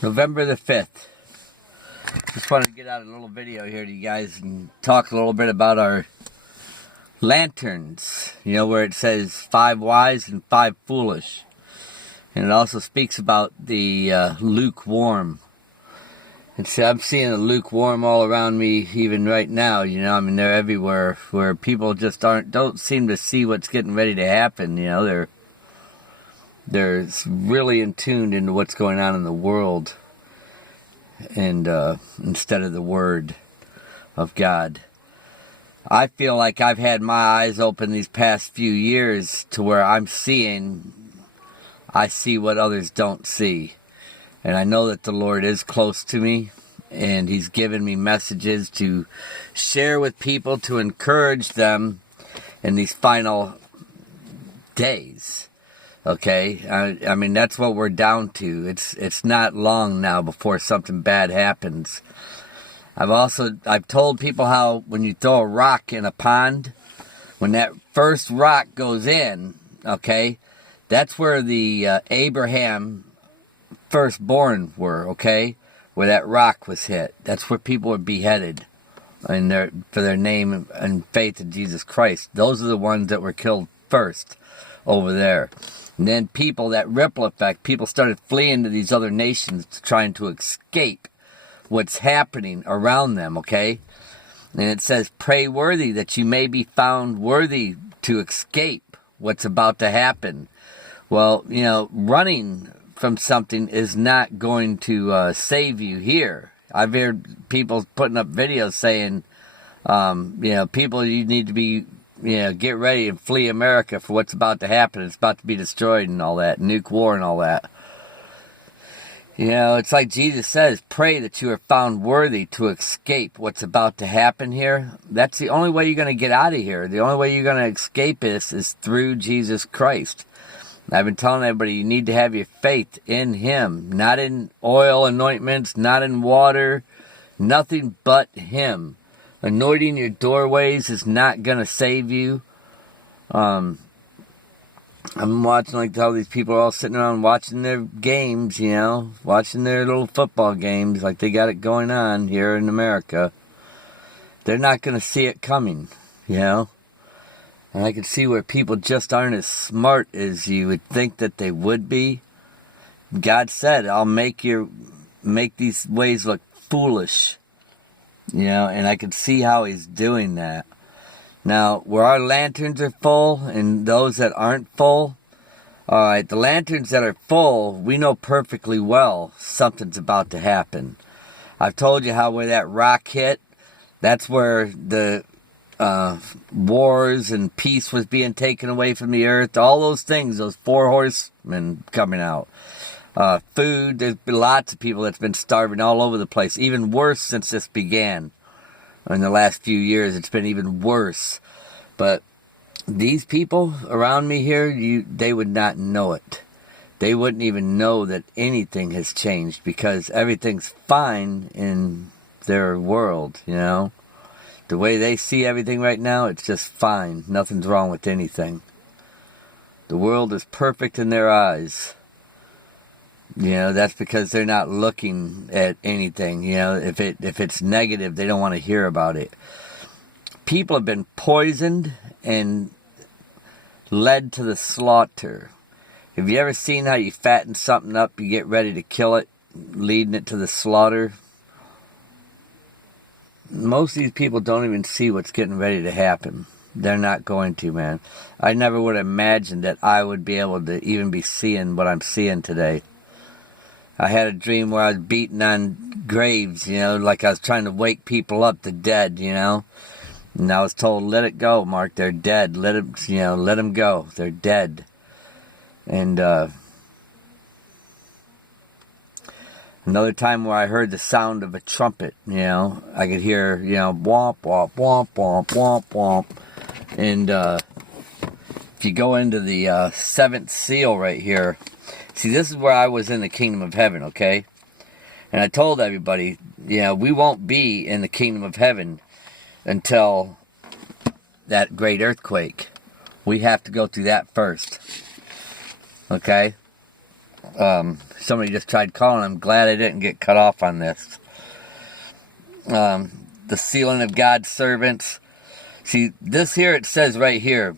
November the 5th. Just wanted to get out a little video here to you guys and talk a little bit about our lanterns. You know, where it says 5 wise and 5 foolish. And it also speaks about the lukewarm. And so I'm seeing the lukewarm all around me even right now. You know, I mean, they're everywhere, where people just don't seem to see what's getting ready to happen. You know, they're really in tuned into what's going on in the world, and instead of the Word of God. I feel like I've had my eyes open these past few years to where I see what others don't see. And I know that the Lord is close to me, and He's given me messages to share with people to encourage them in these final days. Okay, I mean, that's what we're down to. It's not long now before something bad happens. I've told people how when you throw a rock in a pond, when that first rock goes in, okay, that's where the Abraham firstborn were, okay, where that rock was hit. That's where people were beheaded for their name and faith in Jesus Christ. Those are the ones that were killed first over there. And then that ripple effect, people started fleeing to these other nations trying to escape what's happening around them, okay? And it says, pray worthy that you may be found worthy to escape what's about to happen. Well, you know, running from something is not going to save you here. I've heard people putting up videos saying, you know, people, you need to be, you know, get ready and flee America for what's about to happen. It's about to be destroyed and all that, nuke war and all that. You know, it's like Jesus says, pray that you are found worthy to escape what's about to happen here. That's the only way you're going to get out of here. The only way you're going to escape this is through Jesus Christ. I've been telling everybody, you need to have your faith in Him, not in oil anointments, not in water, nothing but Him. Anointing your doorways is not going to save you. I'm watching like how these people are all sitting around watching their games, you know, watching their little football games like they got it going on here in America. They're not going to see it coming, you know. And I can see where people just aren't as smart as you would think that they would be. God said, I'll make these ways look foolish. You know, and I can see how He's doing that. Now, where our lanterns are full and those that aren't full, alright, the lanterns that are full, we know perfectly well something's about to happen. I've told you how where that rock hit, that's where the wars and peace was being taken away from the earth. All those things, those 4 horsemen coming out. Food, there's been lots of people that's been starving all over the place. Even worse since this began. In the last few years, it's been even worse. But these people around me here, they would not know it. They wouldn't even know that anything has changed because everything's fine in their world, you know. The way they see everything right now, it's just fine. Nothing's wrong with anything. The world is perfect in their eyes. You know, that's because they're not looking at anything. You know, if it's negative, they don't want to hear about it. People have been poisoned and led to the slaughter. Have you ever seen how you fatten something up, you get ready to kill it, leading it to the slaughter? Most of these people don't even see what's getting ready to happen. They're not going to, man. I never would have imagined that I would be able to even be seeing what I'm seeing today. I had a dream where I was beating on graves, you know, like I was trying to wake people up, the dead, you know. And I was told, let it go, Mark, they're dead. Let them go. They're dead. And another time where I heard the sound of a trumpet, you know. I could hear, you know, womp, womp, womp, womp, womp, womp. And if you go into the 7th seal right here, see, this is where I was in the kingdom of heaven, okay? And I told everybody, you know, we won't be in the kingdom of heaven until that great earthquake. We have to go through that first, okay? Somebody just tried calling. I'm glad I didn't get cut off on this. The sealing of God's servants. See, this here, it says right here,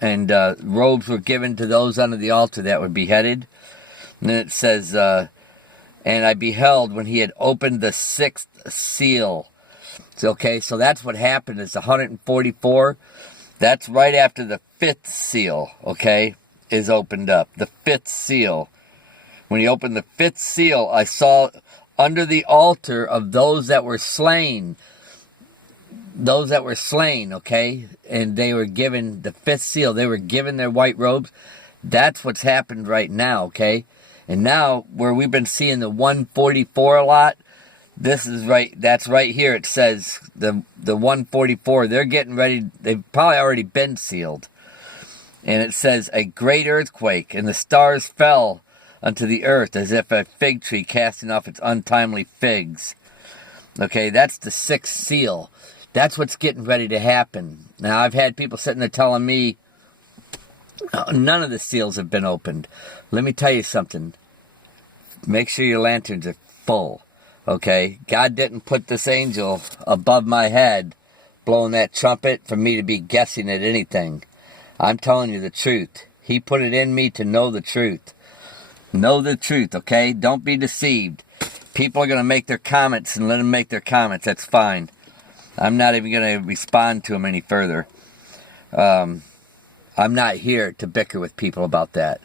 and robes were given to those under the altar that were beheaded. And then it says, and I beheld when he had opened the sixth seal. So, okay, so that's what happened. It's 144. That's right after the fifth seal, okay, is opened up. The fifth seal. When he opened the fifth seal, I saw under the altar of those that were slain. Those that were slain, okay, and they were given the fifth seal. They were given their white robes. That's what's happened right now, okay? And now, where we've been seeing the 144 a lot, this is right, that's right here. It says the 144, they're getting ready. They've probably already been sealed. And it says, a great earthquake, and the stars fell unto the earth as if a fig tree casting off its untimely figs. Okay, that's the sixth seal. That's what's getting ready to happen. Now, I've had people sitting there telling me, none of the seals have been opened. Let me tell you something. Make sure your lanterns are full. Okay? God didn't put this angel above my head blowing that trumpet for me to be guessing at anything. I'm telling you the truth. He put it in me to know the truth. Know the truth, okay? Don't be deceived. People are going to make their comments, and let them make their comments. That's fine. I'm not even going to respond to them any further. I'm not here to bicker with people about that.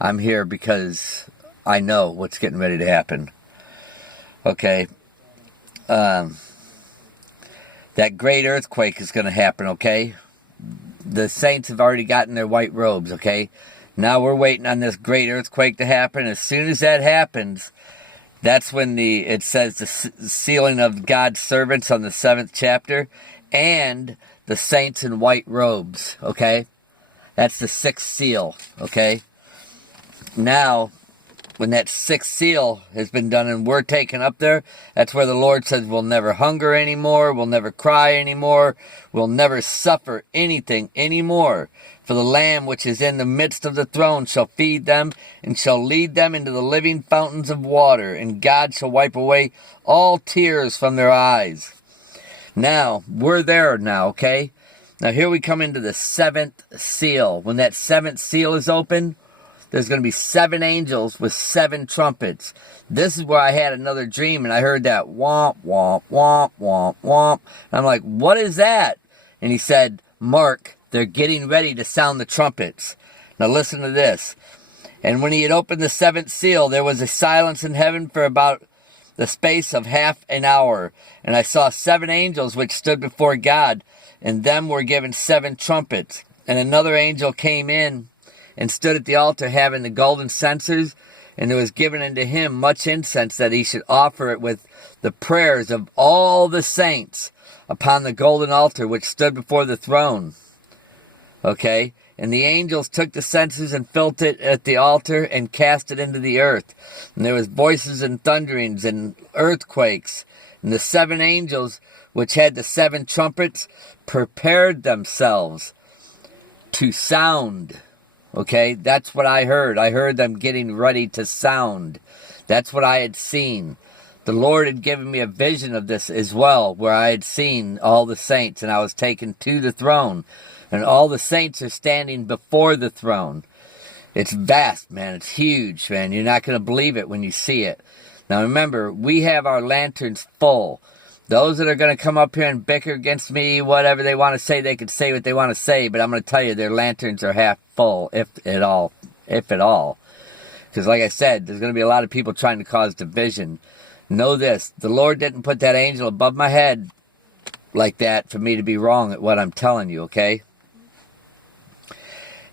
I'm here because I know what's getting ready to happen. Okay. That great earthquake is going to happen, okay? The saints have already gotten their white robes, okay? Now we're waiting on this great earthquake to happen. As soon as that happens, that's when it says the sealing of God's servants on the 7th chapter, and the saints in white robes, okay? That's the 6th seal, okay? Now, when that 6th seal has been done and we're taken up there, that's where the Lord says we'll never hunger anymore, we'll never cry anymore, we'll never suffer anything anymore. For the Lamb which is in the midst of the throne shall feed them, and shall lead them into the living fountains of water, and God shall wipe away all tears from their eyes. Now, we're there now, okay? Now here we come into the 7th seal. When that 7th seal is open, there's going to be 7 angels with 7 trumpets. This is where I had another dream, and I heard that womp, womp, womp, womp, womp. And I'm like, what is that? And he said, Mark, they're getting ready to sound the trumpets. Now listen to this. And when he had opened the 7th seal, there was a silence in heaven for about the space of half an hour. And I saw 7 angels which stood before God, and them were given 7 trumpets. And another angel came in and stood at the altar having the golden censers, and there was given unto him much incense, that he should offer it with the prayers of all the saints upon the golden altar which stood before the throne. Okay? And the angels took the censers and filled it at the altar and cast it into the earth. And there was voices and thunderings and earthquakes. And the 7 angels which had the 7 trumpets prepared themselves to sound. Okay, that's what I heard. I heard them getting ready to sound. That's what I had seen. The Lord had given me a vision of this as well, where I had seen all the saints, and I was taken to the throne. And all the saints are standing before the throne. It's vast, man. It's huge, man. You're not going to believe it when you see it. Now remember, we have our lanterns full. Those that are going to come up here and bicker against me, whatever they want to say, they can say what they want to say. But I'm going to tell you, their lanterns are half full, if at all. Because like I said, there's going to be a lot of people trying to cause division. Know this, the Lord didn't put that angel above my head like that for me to be wrong at what I'm telling you, okay?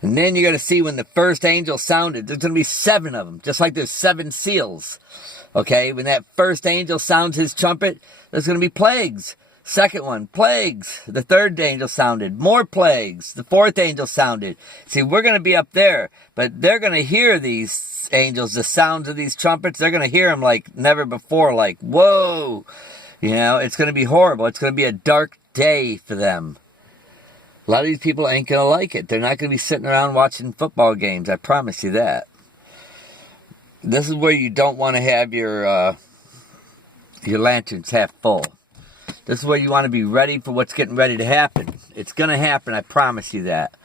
And then you're going to see when the first angel sounded, there's going to be 7 of them, just like there's 7 seals. Okay, when that first angel sounds his trumpet, there's going to be plagues. Second one, plagues. The third angel sounded, more plagues. The fourth angel sounded. See, we're going to be up there, but they're going to hear these angels, the sounds of these trumpets. They're going to hear them like never before, like, whoa. You know, it's going to be horrible. It's going to be a dark day for them. A lot of these people ain't going to like it. They're not going to be sitting around watching football games. I promise you that. This is where you don't want to have your lanterns half full. This is where you want to be ready for what's getting ready to happen. It's going to happen, I promise you that.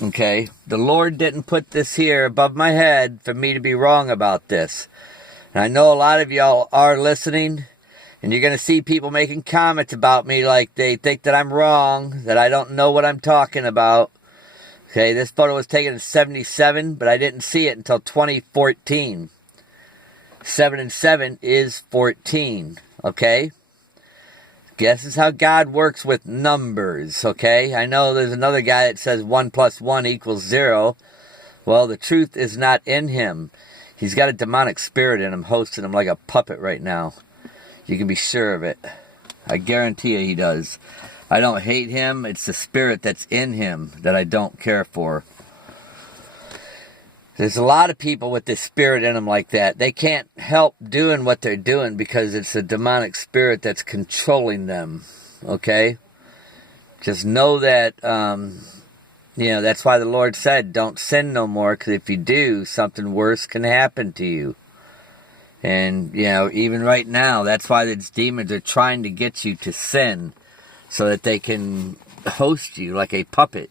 Okay? The Lord didn't put this here above my head for me to be wrong about this. And I know a lot of y'all are listening, and you're going to see people making comments about me like they think that I'm wrong, that I don't know what I'm talking about. Okay, this photo was taken in 77, but I didn't see it until 2014. 7 and 7 is 14, okay? This is how God works with numbers, okay? I know there's another guy that says 1 plus 1 equals 0. Well, the truth is not in him. He's got a demonic spirit in him, hosting him like a puppet right now. You can be sure of it. I guarantee you he does. I don't hate him. It's the spirit that's in him that I don't care for. There's a lot of people with this spirit in them like that. They can't help doing what they're doing because it's a demonic spirit that's controlling them. Okay? Just know that, that's why the Lord said, don't sin no more, because if you do, something worse can happen to you. And, even right now, that's why these demons are trying to get you to sin so that they can host you like a puppet.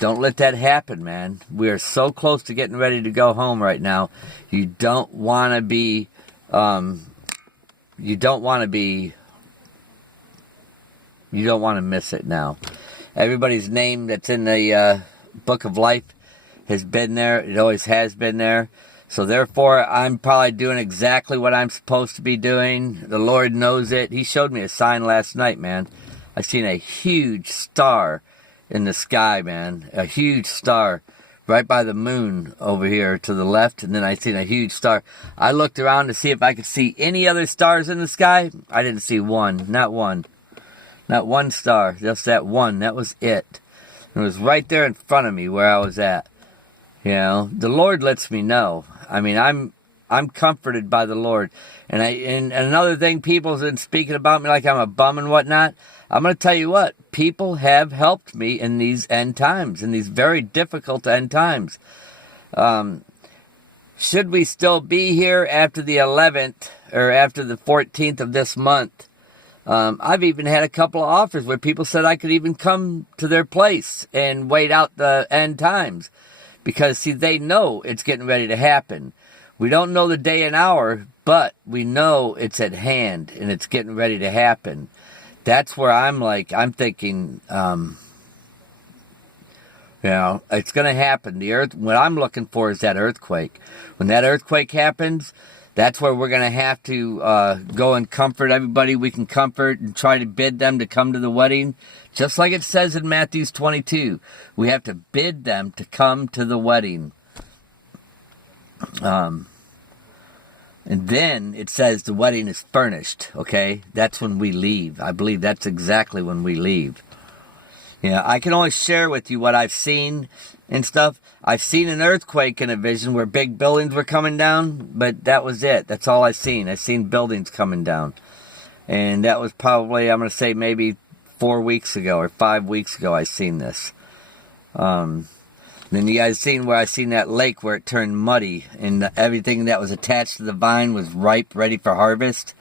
Don't let that happen, man. We are so close to getting ready to go home right now. You don't want to be, you don't want to miss it now. Everybody's name that's in the book of life has been there. It always has been there. So therefore, I'm probably doing exactly what I'm supposed to be doing. The Lord knows it. He showed me a sign last night, man. I seen a huge star in the sky, man. A huge star right by the moon over here to the left. And then I seen a huge star. I looked around to see if I could see any other stars in the sky. I didn't see one. Not one. Not one star. Just that one. That was it. It was right there in front of me where I was at. The Lord lets me know. I mean, I'm comforted by the Lord. And another thing, people have been speaking about me like I'm a bum and whatnot. I'm going to tell you what, people have helped me in these end times, in these very difficult end times. Should we still be here after the 11th or after the 14th of this month? I've even had a couple of offers where people said I could even come to their place and wait out the end times. Because, see, they know it's getting ready to happen. We don't know the day and hour, but we know it's at hand and it's getting ready to happen. That's where I'm thinking, it's going to happen. The earth, what I'm looking for is that earthquake. When that earthquake happens, that's where we're going to have to go and comfort everybody we can comfort and try to bid them to come to the wedding. Just like it says in Matthew 22, we have to bid them to come to the wedding. And then it says the wedding is furnished, okay? That's when we leave. I believe that's exactly when we leave. I can only share with you what I've seen and stuff. I've seen an earthquake in a vision where big buildings were coming down, but that was it. That's all I've seen. I've seen buildings coming down. And that was probably, I'm going to say maybe 4 weeks ago or 5 weeks ago I seen this. Then you guys seen where I seen that lake where it turned muddy and everything that was attached to the vine was ripe, ready for harvest.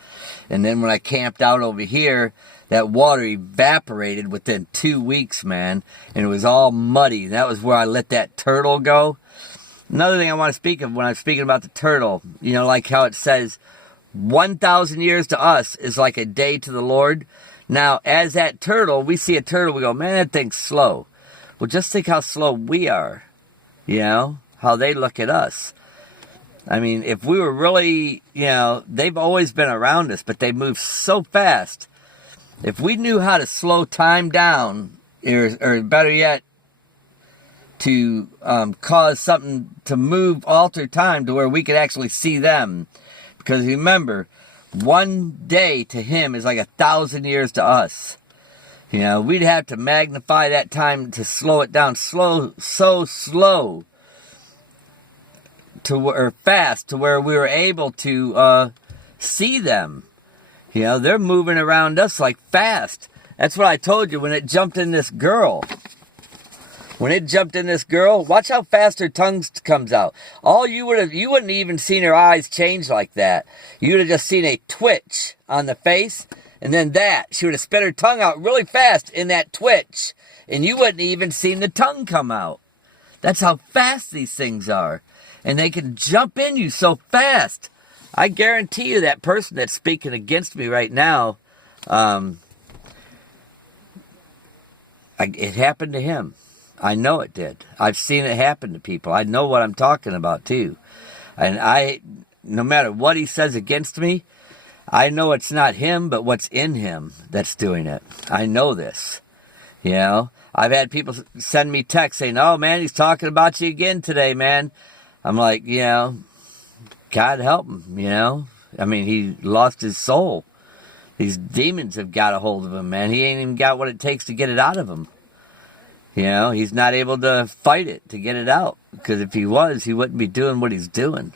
And then when I camped out over here, that water evaporated within 2 weeks, man. And it was all muddy. That was where I let that turtle go. Another thing I want to speak of when I'm speaking about the turtle, like how it says 1,000 years to us is like a day to the Lord. Now, as that turtle, we see a turtle, we go, man, that thing's slow. Well, just think how slow we are, how they look at us. I mean, if we were really, they've always been around us, but they move so fast. If we knew how to slow time down, or better yet, to cause something to move, alter time to where we could actually see them. Because remember, one day to him is like 1,000 years to us. We'd have to magnify that time to slow it down so slow or fast to where we were able to see them. They're moving around us like fast. That's what I told you when it jumped in this girl. When it jumped in this girl, watch how fast her tongue comes out. You wouldn't even seen her eyes change like that. You would have just seen a twitch on the face, and then she would have spit her tongue out really fast in that twitch, and you wouldn't even seen the tongue come out. That's how fast these things are, and they can jump in you so fast. I guarantee you that person that's speaking against me right now, it happened to him. I know it did. I've seen it happen to people. I know what I'm talking about too. And no matter what he says against me, I know it's not him, but what's in him that's doing it. I know this. You know, I've had people send me texts saying, "Oh man, he's talking about you again today, man." I'm like, God help him, I mean, he lost his soul. These demons have got a hold of him, man. He ain't even got what it takes to get it out of him. He's not able to fight it, to get it out. Because if he was, he wouldn't be doing what he's doing.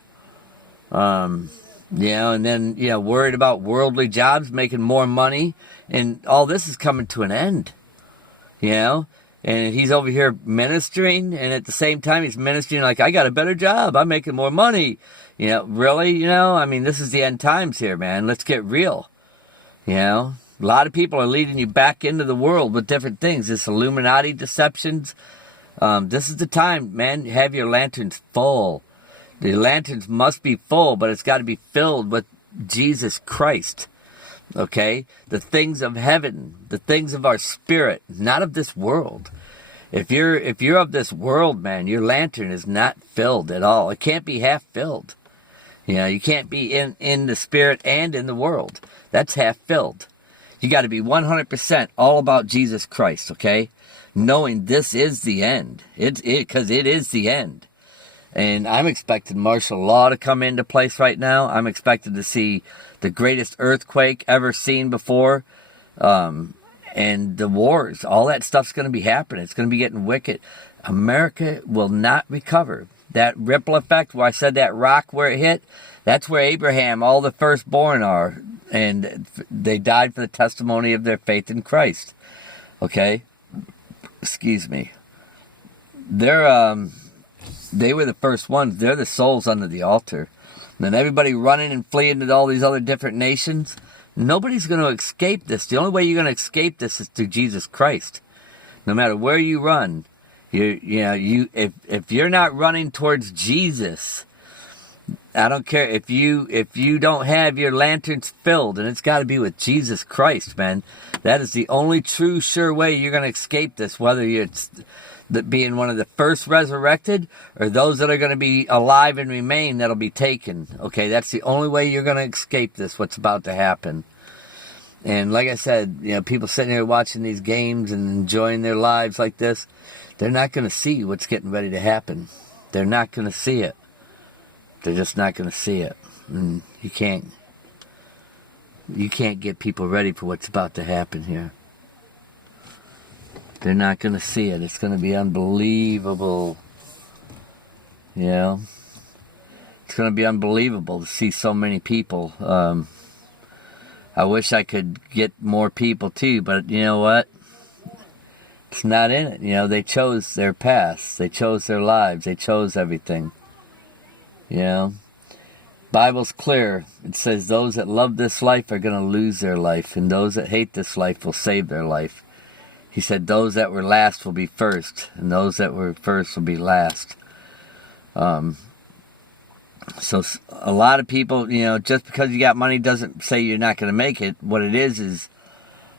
And then, worried about worldly jobs, making more money. And all this is coming to an end. And he's over here ministering. And at the same time, he's ministering like, I got a better job. I'm making more money. Really? I mean, this is the end times here, man. Let's get real. A lot of people are leading you back into the world with different things. This Illuminati deceptions. This is the time, man. Have your lanterns full. The lanterns must be full, but it's got to be filled with Jesus Christ. Okay? The things of heaven. The things of our spirit. Not of this world. If you're of this world, man, your lantern is not filled at all. It can't be half filled. You can't be in the spirit and in the world. That's half filled. You got to be 100% all about Jesus Christ, okay? Knowing this is the end. Because it is the end. And I'm expecting martial law to come into place right now. I'm expecting to see the greatest earthquake ever seen before. And the wars, all that stuff's going to be happening. It's going to be getting wicked. America will not recover. That ripple effect, where I said that rock where it hit, that's where Abraham, all the firstborn are. And they died for the testimony of their faith in Christ. Okay? Excuse me. They were the first ones. They're the souls under the altar. And then everybody running and fleeing to all these other different nations. Nobody's going to escape this. The only way you're going to escape this is through Jesus Christ. No matter where you run, if you're not running towards Jesus, I don't care if you don't have your lanterns filled, and it's got to be with Jesus Christ, man. That is the only true, sure way you're going to escape this, whether it's being one of the first resurrected or those that are going to be alive and remain that'll be taken. Okay, that's the only way you're going to escape this, what's about to happen. And like I said, people sitting here watching these games and enjoying their lives like this, they're not going to see what's getting ready to happen. They're not going to see it. They're just not going to see it. And you can't get people ready for what's about to happen here. They're not going to see it. It's going to be unbelievable. It's going to be unbelievable to see so many people. I wish I could get more people too, but you know what? It's not in it. They chose their past. They chose their lives. They chose everything. Bible's clear. It says those that love this life are going to lose their life, and those that hate this life will save their life. He said those that were last will be first, and those that were first will be last. So a lot of people, just because you got money doesn't say you're not going to make it. What it is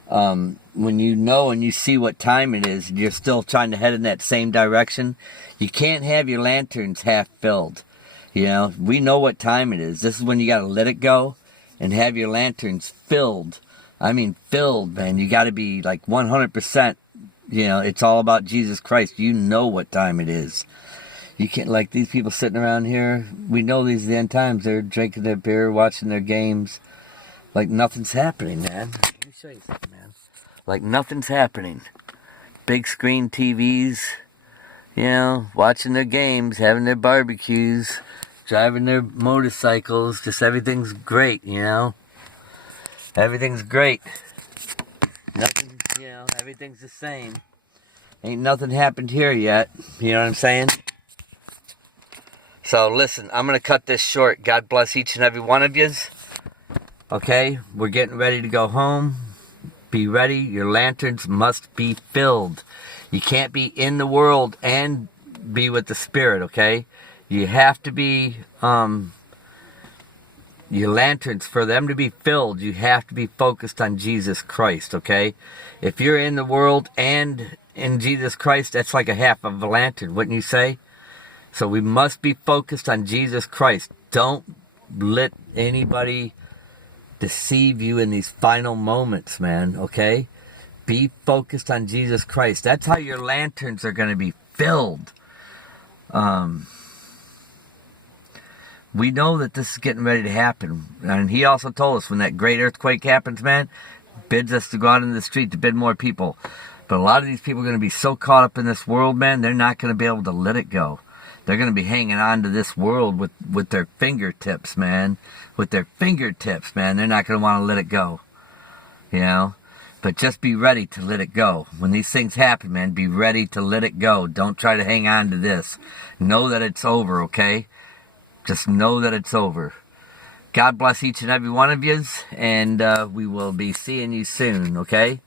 when you know and you see what time it is, and you're still trying to head in that same direction, you can't have your lanterns half filled. We know what time it is. This is when you got to let it go and have your lanterns filled. I mean, filled, man. You got to be like 100%. It's all about Jesus Christ. You know what time it is. You can't, like these people sitting around here. We know these are the end times. They're drinking their beer, watching their games. Like nothing's happening, man. Let me show you something, man. Like nothing's happening. Big screen TVs, watching their games, having their barbecues, driving their motorcycles. Just everything's great, Everything's great. Nothing, everything's the same. Ain't nothing happened here yet. You know what I'm saying? So listen, I'm going to cut this short. God bless each and every one of yous. Okay, we're getting ready to go home. Be ready. Your lanterns must be filled. You can't be in the world and be with the Spirit, okay? You have to be, your lanterns, for them to be filled, you have to be focused on Jesus Christ, okay? If you're in the world and in Jesus Christ, that's like a half of a lantern, wouldn't you say? So we must be focused on Jesus Christ. Don't let anybody deceive you in these final moments, man, okay? Be focused on Jesus Christ. That's how your lanterns are going to be filled. We know that this is getting ready to happen. And he also told us when that great earthquake happens, man, bids us to go out into the street to bid more people. But a lot of these people are going to be so caught up in this world, man, they're not going to be able to let it go. They're going to be hanging on to this world with their fingertips, man. With their fingertips, man. They're not going to want to let it go. You know? But just be ready to let it go. When these things happen, man, be ready to let it go. Don't try to hang on to this. Know that it's over, okay? Just know that it's over. God bless each and every one of yous, and we will be seeing you soon, okay?